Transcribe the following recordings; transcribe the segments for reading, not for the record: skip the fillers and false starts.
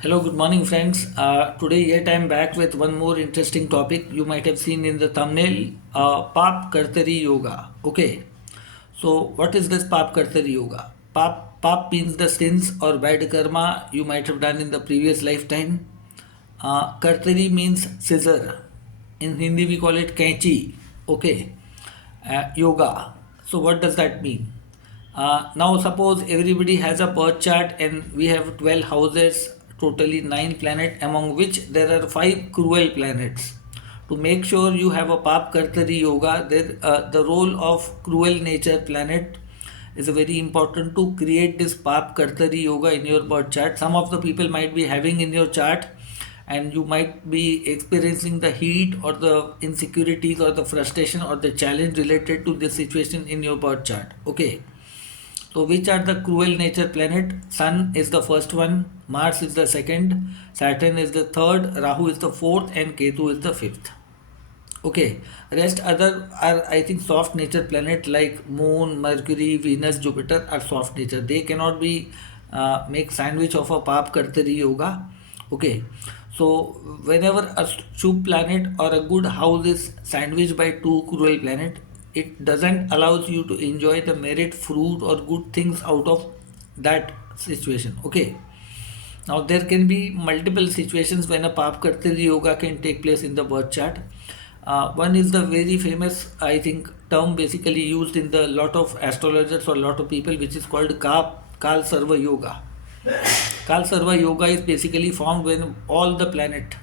Hello, good morning, friends. Today, yet I am back with one more interesting topic. You might have seen in the thumbnail, Paap Kartari Yoga. Okay, so what is this Paap Kartari Yoga? Paap means the sins or bad karma you might have done in the previous lifetime. Kartari means scissor. In Hindi, we call it kainchi. Okay, yoga. So, what does that mean? Now, suppose everybody has a birth chart and we have 12 houses, totally 9 planets, among which there are 5 cruel planets. To make sure you have a Paap Kartari yoga, the role of cruel nature planet is very important to create this Paap Kartari yoga in your birth chart. Some of the people might be having in your chart and you might be experiencing the heat or the insecurities or the frustration or the challenge related to this situation in your birth chart. Okay, so which are the cruel nature planet? Sun is the first one, Mars is the second, Saturn is the third, Rahu is the fourth, and Ketu is the fifth. Okay, rest other are I think soft nature planet like Moon, Mercury, Venus, Jupiter are soft nature. They cannot be make sandwich of a Paap Kartari yoga. Okay, so whenever a Shubh planet or a good house is sandwiched by two cruel planet, it doesn't allows you to enjoy the merit fruit or good things out of that situation. Okay, now there can be multiple situations when a Paap Kartari yoga can take place in the birth chart. One is the very famous, I think, term basically used in the lot of astrologers or lot of people, which is called Kal Sarva Yoga. Kal Sarva Yoga is basically formed when all the planet,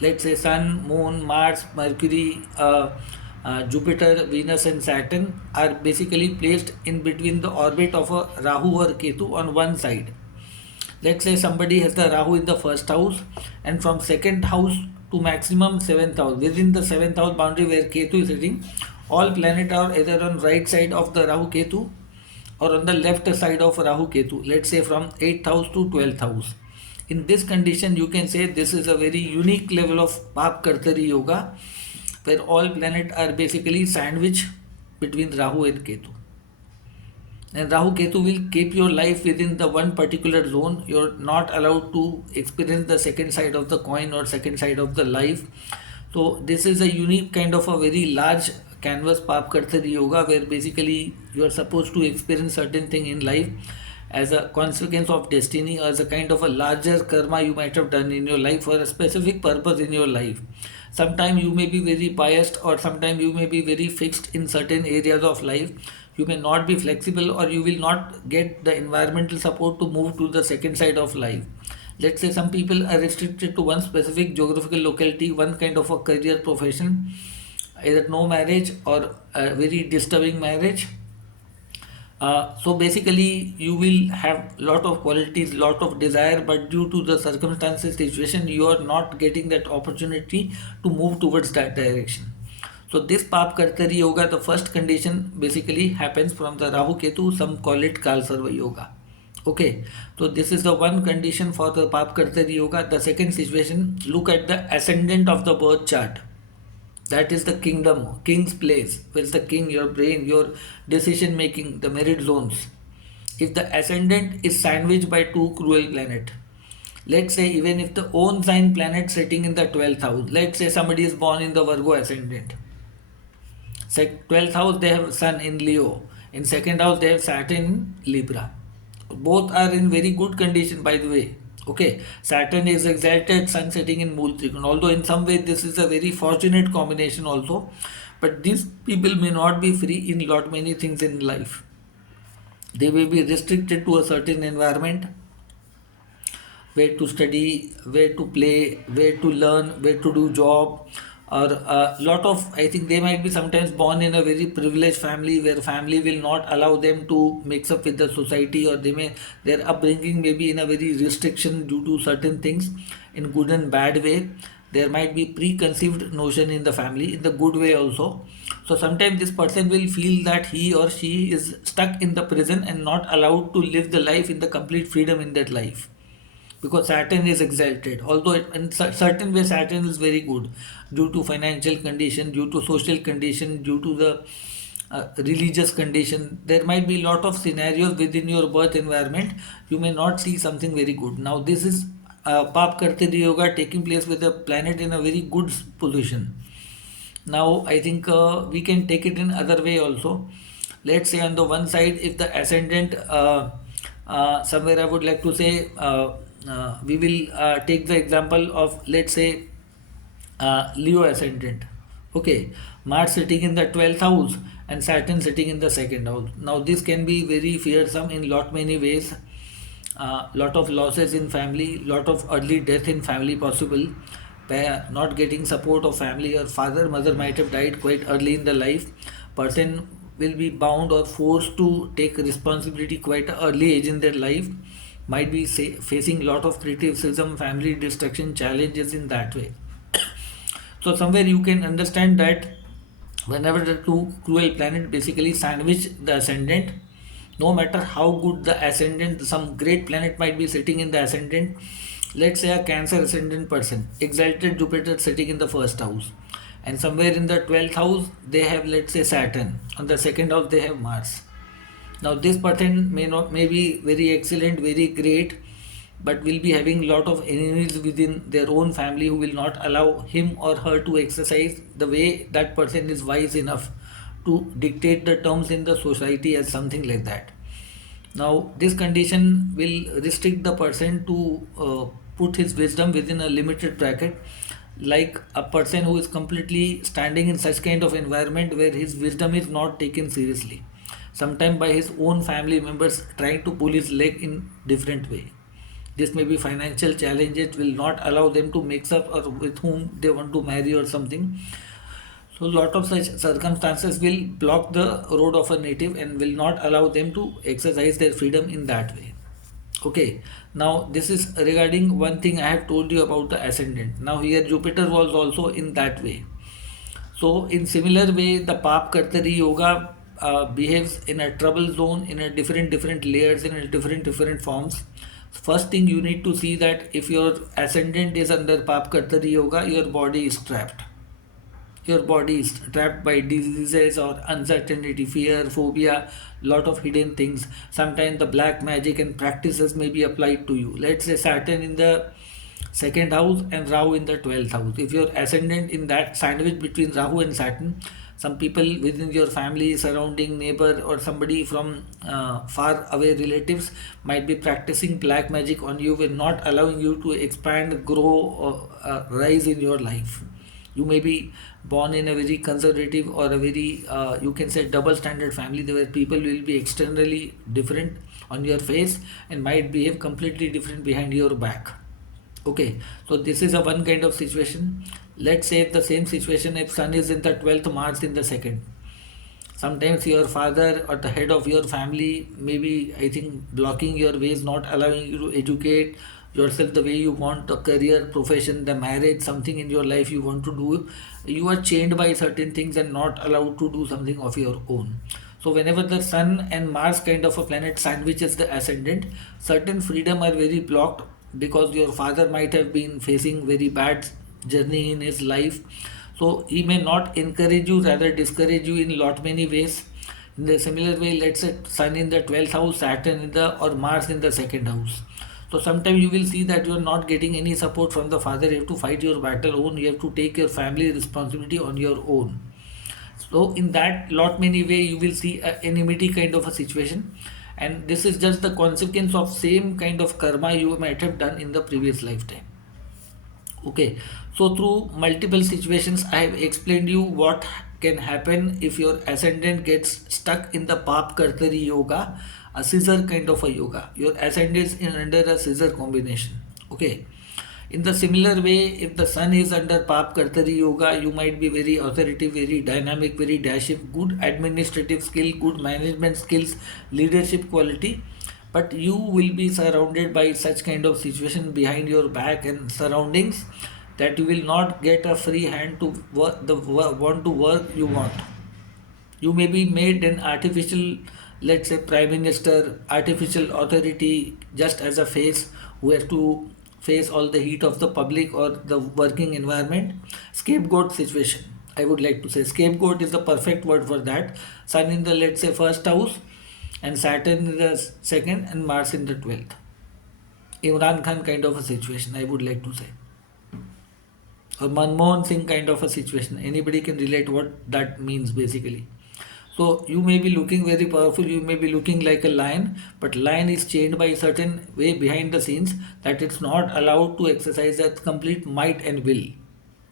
let's say Sun, Moon, Mars, Mercury, Jupiter, Venus, and Saturn, are basically placed in between the orbit of a Rahu or Ketu on one side. Let's say somebody has the Rahu in the first house, and from second house to maximum seventh house, within the seventh house boundary where Ketu is sitting, all planets are either on right side of the Rahu Ketu or on the left side of Rahu Ketu. Let's say from 8th house to 12th house. In this condition, you can say this is a very unique level of Paap Kartari Yoga, where all planets are basically sandwiched between Rahu and Ketu. And Rahu Ketu will keep your life within the one particular zone. You're not allowed to experience the second side of the coin or second side of the life. So this is a unique kind of a very large canvas Paap Kartari Yoga, where basically you are supposed to experience certain thing in life as a consequence of destiny, or as a kind of a larger karma you might have done in your life for a specific purpose in your life. Sometimes you may be very biased, or sometimes you may be very fixed in certain areas of life. You may not be flexible, or you will not get the environmental support to move to the second side of life. Let's say some people are restricted to one specific geographical locality, one kind of a career profession, either no marriage or a very disturbing marriage. So basically you will have lot of qualities, lot of desire, but due to the circumstances situation you are not getting that opportunity to move towards that direction. So this Paap Kartari Yoga, the first condition basically happens from the Rahu Ketu. Some call it Kal Sarva Yoga. Okay, so this is the one condition for the Paap Kartari Yoga. The second situation, look at the ascendant of the birth chart. That is the kingdom, king's place. Where's the king? Your brain, your decision making, the merit zones. If the ascendant is sandwiched by two cruel planet, let's say even if the own sign planet sitting in the 12th house, let's say somebody is born in the Virgo ascendant. 12th house they have Sun in Leo. In second house they have Saturn in Libra. Both are in very good condition, by the way. Okay, Saturn is exalted, Sun sitting in Mool Trikona. Although in some way this is a very fortunate combination also, but these people may not be free in lot many things in life. They may be restricted to a certain environment, where to study, where to play, where to learn, where to do job, or a lot of, I think they might be sometimes born in a very privileged family where family will not allow them to mix up with the society, or they may, their upbringing may be in a very restriction due to certain things in good and bad way. There might be preconceived notion in the family in the good way also. So sometimes this person will feel that he or she is stuck in the prison and not allowed to live the life in the complete freedom in that life, because Saturn is exalted. Although in certain way Saturn is very good due to financial condition, due to social condition, due to the religious condition. There might be lot of scenarios within your birth environment. You may not see something very good. Now this is Paap Kartari Yoga taking place with the planet in a very good position. Now, I think we can take it in other way also. Let's say on the one side, if the ascendant, somewhere I would like to say, we will take the example of, let's say, Leo ascendant. Okay, Mars sitting in the 12th house and Saturn sitting in the second house. Now, this can be very fearsome in lot many ways. Lot of losses in family, lot of early death in family possible. Not getting support of family, or father, mother might have died quite early in the life. Person will be bound or forced to take responsibility quite early age in their life. Might be facing lot of criticism, family destruction, challenges in that way. So somewhere you can understand that whenever the two cruel planet basically sandwich the ascendant, no matter how good the ascendant, some great planet might be sitting in the ascendant. Let's say a Cancer ascendant person, exalted Jupiter sitting in the first house, and somewhere in the 12th house they have, let's say, Saturn. On the second house they have Mars. Now this person may be very excellent, very great, but will be having lot of enemies within their own family who will not allow him or her to exercise the way that person is wise enough to dictate the terms in the society, as something like that. Now this condition will restrict the person to put his wisdom within a limited bracket, like a person who is completely standing in such kind of environment where his wisdom is not taken seriously, sometimes by his own family members trying to pull his leg in different way. This may be financial challenges will not allow them to mix up or with whom they want to marry or something. So lot of such circumstances will block the road of a native and will not allow them to exercise their freedom in that way. Okay, now this is regarding one thing I have told you about the ascendant. Now here Jupiter was also in that way. So in similar way, the Paap Kartari Yoga behaves in a trouble zone in a different layers, in a different forms. First thing you need to see that if your ascendant is under Paap Kartari Yoga, your body is trapped. Your body is trapped by diseases or uncertainty, fear, phobia, lot of hidden things. Sometimes the black magic and practices may be applied to you. Let's say Saturn in the second house and Rahu in the 12th house. If your ascendant in that sandwich between Rahu and Saturn, some people within your family, surrounding neighbor, or somebody from far away relatives might be practicing black magic on you, will not allowing you to expand, grow, or rise in your life. You may be born in a very conservative or a very you can say double standard family, where people will be externally different on your face and might behave completely different behind your back. Okay, so this is a one kind of situation. Let's say the same situation if sun is in the 12th, Mars in the second. Sometimes your father or the head of your family may be, I think, blocking your ways, not allowing you to educate yourself the way you want, the career, profession, the marriage, something in your life you want to do. You are chained by certain things and not allowed to do something of your own. So whenever the sun and Mars kind of a planet sandwiches the ascendant, certain freedom are very blocked, because your father might have been facing very bad journey in his life. So he may not encourage you, rather discourage you in lot many ways. In the similar way, let's say sun in the 12th house, Saturn in the, or Mars in the second house. So sometimes you will see that you are not getting any support from the father. You have to fight your battle own. You have to take your family responsibility on your own. So in that lot many way you will see a enmity kind of a situation, and this is just the consequence of same kind of karma you might have done in the previous lifetime. Okay, so through multiple situations I have explained you what can happen if your ascendant gets stuck in the Paap Kartari yoga, a scissor kind of a yoga. Your ascendant is in under a scissor combination. Okay, in the similar way, if the sun is under Paap Kartari Yoga, you might be very authoritative, very dynamic, very dashing, good administrative skill, good management skills, leadership quality. But you will be surrounded by such kind of situation behind your back and surroundings that you will not get a free hand to work the want to work you want. You may be made an artificial, let's say, prime minister, artificial authority, just as a face who has to face all the heat of the public or the working environment. Scapegoat situation, I would like to say. Scapegoat is the perfect word for that. Sun in the, let's say, first house, and Saturn in the second, and Mars in the 12th. Imran Khan kind of a situation, I would like to say, or Manmohan Singh kind of a situation. Anybody can relate what that means basically. So you may be looking very powerful, you may be looking like a lion, but lion is chained by a certain way behind the scenes that it's not allowed to exercise that complete might and will.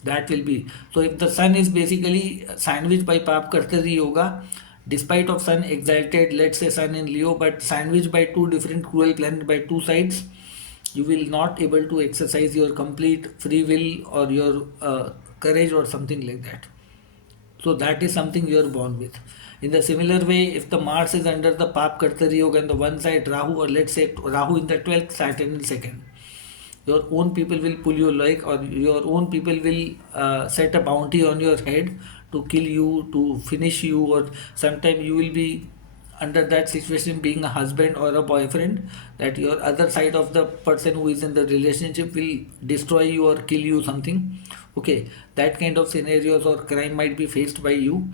That will be. So if the sun is basically sandwiched by Paap Kartari yoga, despite of sun exalted, let's say sun in Leo, but sandwiched by two different cruel planets by two sides, you will not able to exercise your complete free will or your courage or something like that. So that is something you are born with. In the similar way, if the Mars is under the Paap Kartari yoga and the one side Rahu, or let's say Rahu in the 12th, Saturn in second, your own people will pull you like, or your own people will set a bounty on your head to kill you, to finish you, or sometime you will be under that situation being a husband or a boyfriend, that your other side of the person who is in the relationship will destroy you or kill you something. Okay, that kind of scenarios or crime might be faced by you.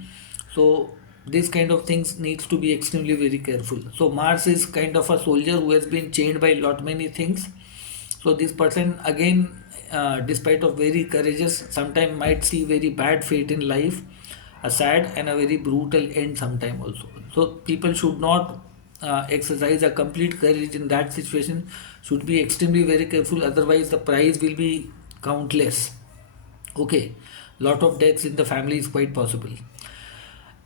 So this kind of things needs to be extremely very careful. So Mars is kind of a soldier who has been chained by lot many things. So this person again, despite of very courageous, sometimes might see very bad fate in life, a sad and a very brutal end sometime also. So people should not exercise a complete courage in that situation. Should be extremely very careful. Otherwise, the price will be countless. Okay, lot of deaths in the family is quite possible.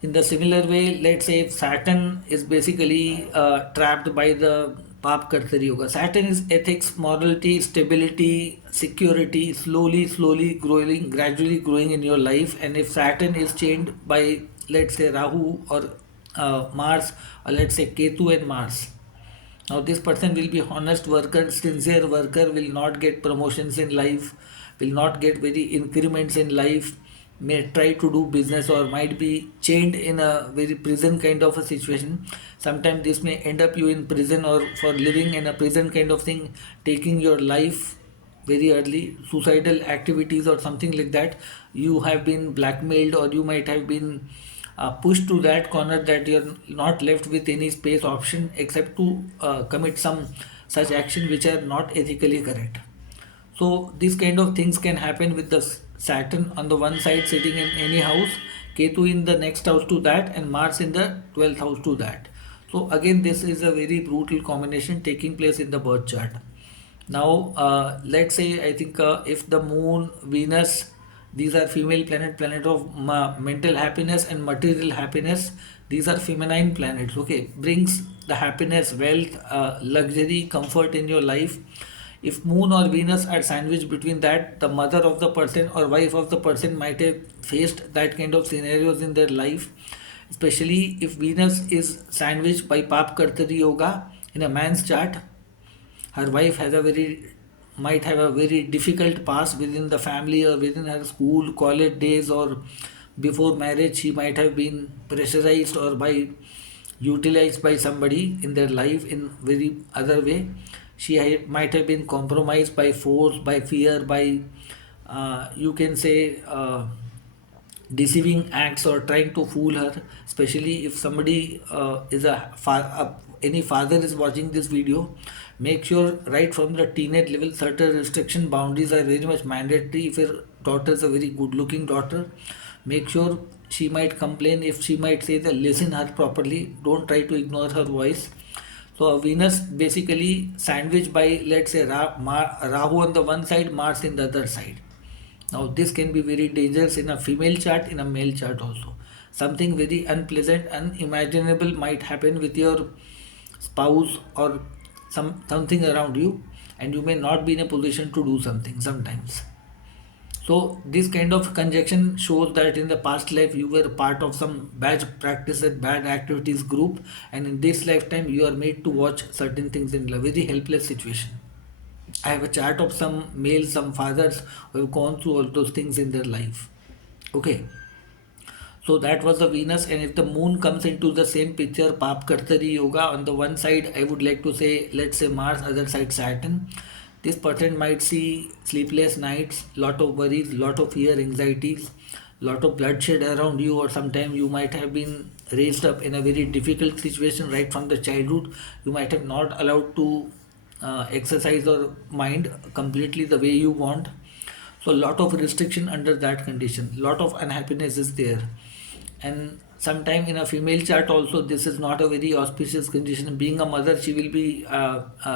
In the similar way, let's say if Saturn is basically trapped by the Paap Kartari Yoga. Saturn is ethics, morality, stability, security, slowly growing, gradually growing in your life. And if Saturn is chained by, let's say, Rahu or Mars, or let's say Ketu and Mars. Now, this person will be honest worker, sincere worker, will not get promotions in life, will not get very increments in life, may try to do business or might be chained in a very prison kind of a situation. Sometimes this may end up you in prison or for living in a prison kind of thing, taking your life very early, suicidal activities or something like that. You have been blackmailed or you might have been pushed to that corner that you're not left with any space option except to commit some such action which are not ethically correct. So these kind of things can happen with the Saturn on the one side sitting in any house, Ketu in the next house to that, and Mars in the 12th house to that. So again, this is a very brutal combination taking place in the birth chart. Now, let's say I think if the Moon, Venus, these are female planet of mental happiness and material happiness. These are feminine planets. Okay, brings the happiness, wealth, luxury, comfort in your life. If Moon or Venus are sandwiched between that, the mother of the person or wife of the person might have faced that kind of scenarios in their life. Especially if Venus is sandwiched by Paap Kartari Yoga in a man's chart, her wife has a very might have a very difficult past within the family or within her school college days, or before marriage she might have been pressurized or by utilized by somebody in their life in very other way. She might have been compromised by force, by fear, by you can say deceiving acts or trying to fool her. Especially if somebody is any father is watching this video, make sure right from the teenage level certain restriction boundaries are very much mandatory. If your daughter is a very good looking daughter, make sure she might complain, if she might say that listen her properly, don't try to ignore her voice. So a Venus basically sandwiched by, let's say, Rahu on the one side, Mars in the other side. Now this can be very dangerous in a female chart, in a male chart also. Something very unpleasant, unimaginable might happen with your spouse or something around you, and you may not be in a position to do something sometimes. So this kind of conjunction shows that in the past life you were part of some bad practices, bad activities group, and in this lifetime you are made to watch certain things in a very helpless situation. I have a chart of some males, some fathers who have gone through all those things in their life. Okay. So that was the Venus, and if the moon comes into the same picture, Paap Kartari Yoga, on the one side, I would like to say, let's say Mars, other side Saturn. This person might see sleepless nights, lot of worries, lot of fear, anxieties, lot of bloodshed around you, or sometimes you might have been raised up in a very difficult situation right from the childhood. You might have not allowed to exercise or mind completely the way you want. So lot of restriction under that condition, lot of unhappiness is there. And sometime in a female chart also this is not a very auspicious condition. Being a mother, she will be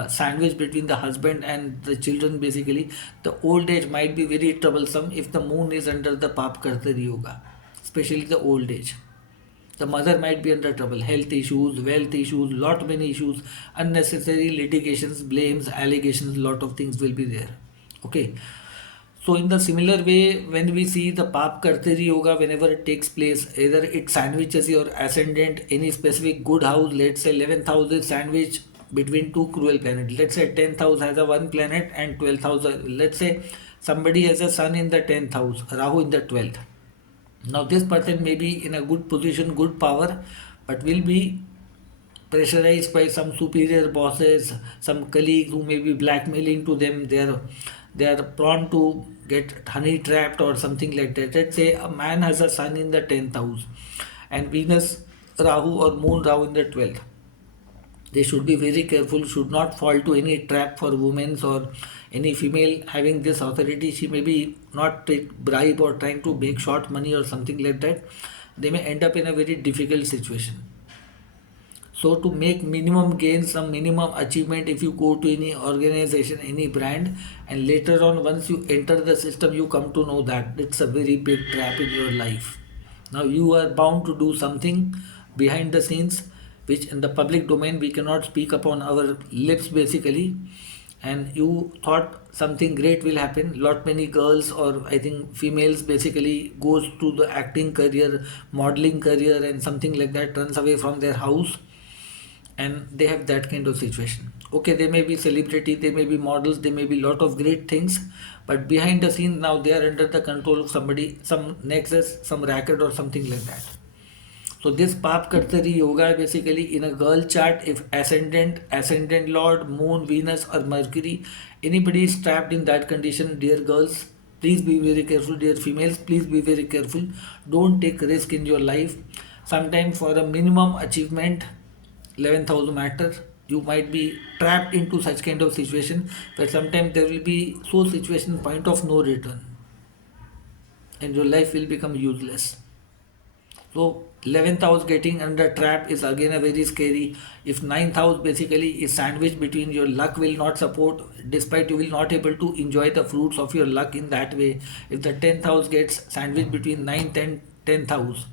sandwiched between the husband and the children basically. The old age might be very troublesome if the moon is under the Paap Kartari yoga, especially the old age. The mother might be under trouble, health issues, wealth issues, lot many issues, unnecessary litigations, blames, allegations, lot of things will be there. Okay. So in the similar way, when we see the Paap Kartari yoga, whenever it takes place, either it sandwiches your ascendant, any specific good house, let's say 11th house is sandwiched between two cruel planets. Let's say 10th house has a one planet and 12th house, let's say somebody has a sun in the 10th house, Rahu in the 12th. Now this person may be in a good position, good power, but will be pressurized by some superior bosses, some colleagues who may be blackmailing to them. They are prone to get honey trapped or something like that. Let's say a man has a sun in the 10th house and Venus Rahu or Moon Rahu in the 12th. They should be very careful, should not fall to any trap for women or any female having this authority. She may be not take bribe or trying to make short money or something like that. They may end up in a very difficult situation. So to make minimum gains, some minimum achievement, if you go to any organization, any brand, and later on once you enter the system, you come to know that it's a very big trap in your life. Now you are bound to do something behind the scenes, which in the public domain we cannot speak upon our lips basically. And you thought something great will happen. Lot many girls or I think females basically goes to the acting career, modeling career and something like that, runs away from their house, and they have that kind of situation. Okay, they may be celebrity, they may be models, they may be lot of great things, but behind the scene now they are under the control of somebody, some nexus, some racket or something like that. So this Paap Kartari yoga basically in a girl chart, if ascendant lord, moon, Venus or Mercury, anybody is trapped in that condition, dear girls, please be very careful. Dear females, please be very careful. Don't take risk in your life. Sometimes for a minimum achievement, 11th house matter, you might be trapped into such kind of situation where sometimes there will be so situation point of no return and your life will become useless. So 11th house getting under trap is again a very scary. If 9th house basically is sandwiched between, your luck will not support, despite you will not able to enjoy the fruits of your luck in that way. If the 10th house gets sandwiched between 9th and 10th house,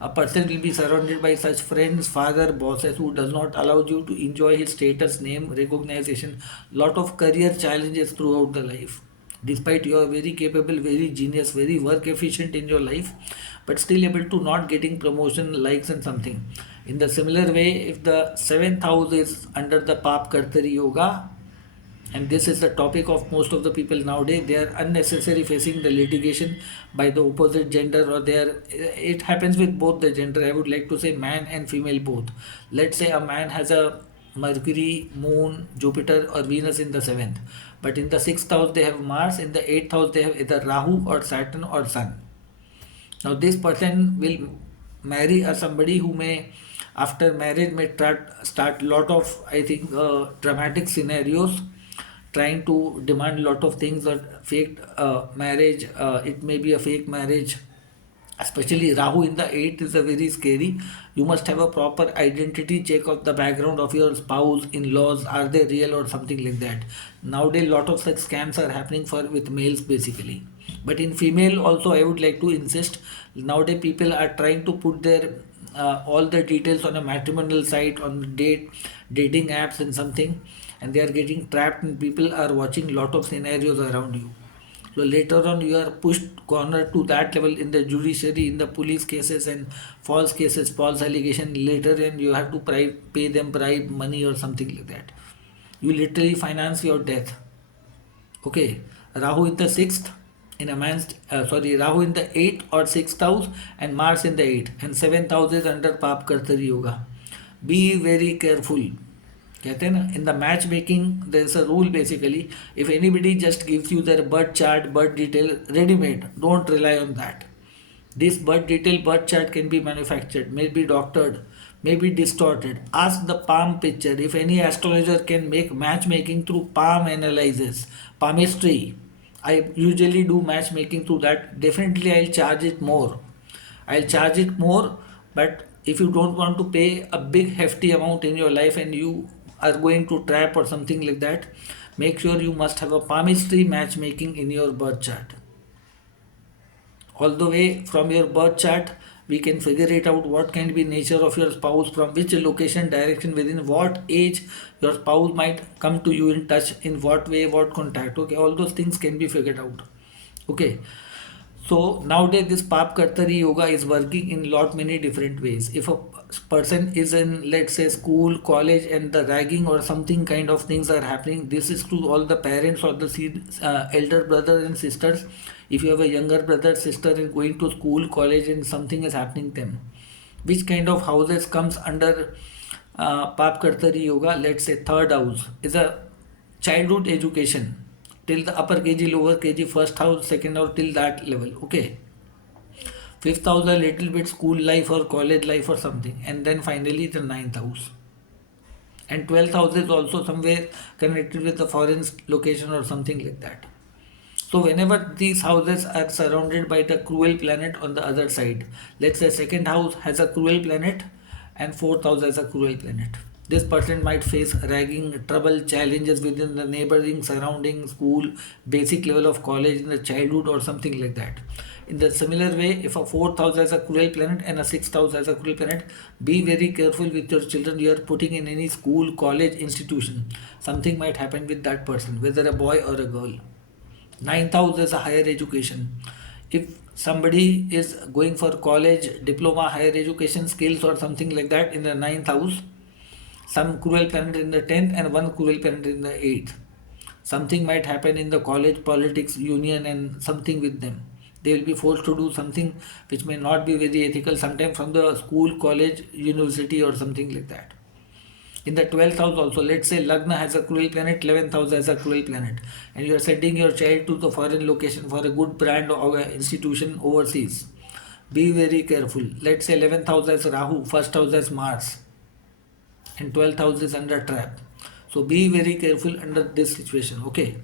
a person will be surrounded by such friends, father, bosses who does not allow you to enjoy his status, name, recognition, lot of career challenges throughout the life. Despite you are very capable, very genius, very work efficient in your life, but still able to not getting promotion, likes and something. In the similar way, if the 7th house is under the Paap Kartari yoga, and this is the topic of most of the people nowadays, they are unnecessarily facing the litigation by the opposite gender, or they are, it happens with both the gender, I would like to say man and female both. Let's say a man has a Mercury, Moon, Jupiter or Venus in the 7th, but in the 6th house they have Mars, in the 8th house they have either Rahu or Saturn or Sun. Now this person will marry a somebody who may after marriage may start lot of I think dramatic scenarios, trying to demand lot of things, or fake marriage, it may be a fake marriage. Especially Rahu in the 8th is a very scary. You must have a proper identity check of the background of your spouse, in-laws, are they real or something like that. Nowadays lot of such scams are happening for with males basically. But in female also I would like to insist, nowadays people are trying to put their all the details on a matrimonial site, on dating apps and something, and they are getting trapped and people are watching lot of scenarios around you. So later on you are pushed corner to that level in the judiciary, in the police cases and false cases, false allegation later, and you have to pay them bribe money or something like that. You literally finance your death. Okay, Rahu in the 6th in a man's Rahu in the 8th or 6th house and Mars in the 8th, and 7th house is under Paap Kartari yoga. Be very careful. कहते हैं ना, in the matchmaking there is a rule basically, if anybody just gives you their birth chart, birth detail ready made, don't rely on that. This birth detail, birth chart can be manufactured, may be doctored, may be distorted. Ask the palm picture if any astrologer can make matchmaking through palm analysis, palmistry. I usually do matchmaking through that. Definitely, I'll charge it more. I'll charge it more, but if you don't want to pay a big hefty amount in your life and you are going to trap or something like that, make sure you must have a palmistry matchmaking in your birth chart. All the way from your birth chart, we can figure it out what can be nature of your spouse, from which location, direction, within what age your spouse might come to you in touch, in what way, what contact. Okay, all those things can be figured out. Okay. So nowadays this Paap Kartari yoga is working in lot many different ways. If a person is in, let's say, school, college, and the ragging or something kind of things are happening, this is to all the parents or the elder brothers and sisters. If you have a younger brother, sister and going to school, college, and something is happening to them, which kind of houses comes under Paap Kartari yoga? Let's say third house is a childhood education till the upper kg, lower kg, first house, second house, till that level. Okay. Fifth house a little bit school life or college life or something, and then finally the ninth house. And 12th house is also somewhere connected with the foreign location or something like that. So whenever these houses are surrounded by the cruel planet on the other side, let's say second house has a cruel planet and fourth house has a cruel planet. This person might face ragging, trouble, challenges within the neighboring, surrounding, school, basic level of college in the childhood or something like that. In the similar way, if a fourth house has a cruel planet and a sixth house has a cruel planet, be very careful with your children you are putting in any school, college, institution. Something might happen with that person, whether a boy or a girl. Ninth house is a higher education. If somebody is going for college, diploma, higher education skills or something like that in the ninth house, some cruel planet in the 10th and one cruel planet in the 8th. Something might happen in the college, politics, union, and something with them. They will be forced to do something which may not be very ethical, sometimes from the school, college, university, or something like that. In the 12th house also, let's say Lagna has a cruel planet, 11th house has a cruel planet, and you are sending your child to the foreign location for a good brand or institution overseas. Be very careful. Let's say 11th house has Rahu, first house has Mars, and 12th house is under trap. So be very careful under this situation. Okay.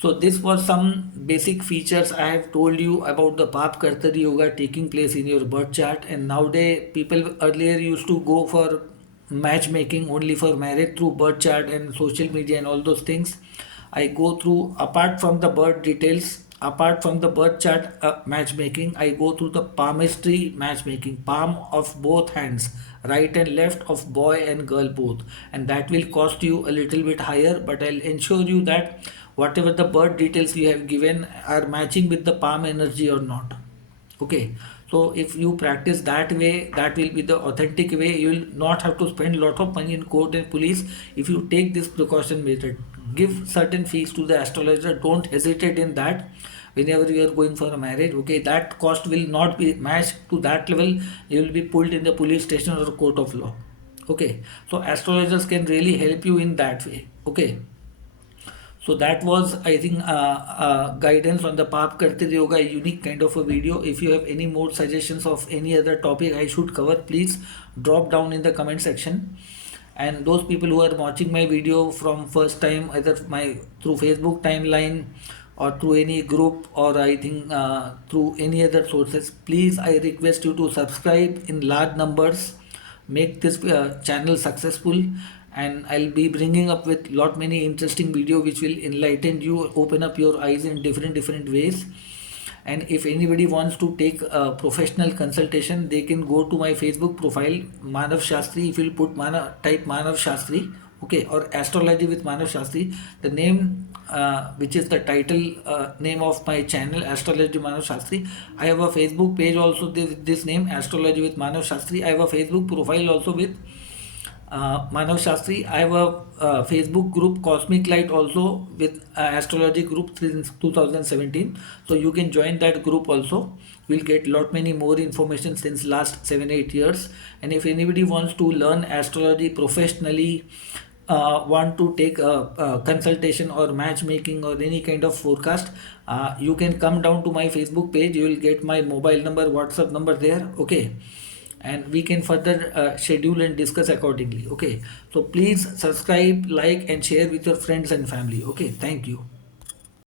So this was some basic features I have told you about the Paap Kartari yoga taking place in your birth chart. And nowadays people earlier used to go for matchmaking only for marriage through birth chart and social media and all those things. I go through, apart from the birth details, apart from the birth chart matchmaking, I go through the palmistry matchmaking, palm of both hands, right and left of boy and girl both, and that will cost you a little bit higher, but I'll ensure you that whatever the birth details you have given are matching with the palm energy or not. Okay. So if you practice that way, that will be the authentic way. You will not have to spend a lot of money in court and police if you take this precaution method. Give certain fees to the astrologer. Don't hesitate in that whenever you are going for a marriage. Okay, that cost will not be matched to that level. You will be pulled in the police station or court of law. Okay, so astrologers can really help you in that way. Okay. So that was, I think, guidance on the Paap Kartari Yoga, a unique kind of a video. If you have any more suggestions of any other topic I should cover, please drop down in the comment section. And those people who are watching my video from first time, either through Facebook timeline or through any group, or I think through any other sources, please I request you to subscribe in large numbers, make this channel successful, and I'll be bringing up with lot many interesting video which will enlighten you, open up your eyes in different ways. And if anybody wants to take a professional consultation, they can go to my Facebook profile, Manav Shastri. If you put type Manav Shastri, okay, or astrology with Manav Shastri, the name which is the title name of my channel, Astrology Manav Shastri. I have a Facebook page also with this name, Astrology with Manav Shastri. I have a Facebook profile also with Manav Shastri. I have a Facebook group, Cosmic Light, also with astrology group since 2017. So you can join that group also. We'll get lot many more information since last 7-8 years. And if anybody wants to learn astrology professionally, want to take a consultation or matchmaking or any kind of forecast, you can come down to my Facebook page. You will get my mobile number, WhatsApp number there. Okay. and we can further schedule and discuss accordingly. Okay, so please subscribe, like, and share with your friends and family. Okay, thank you.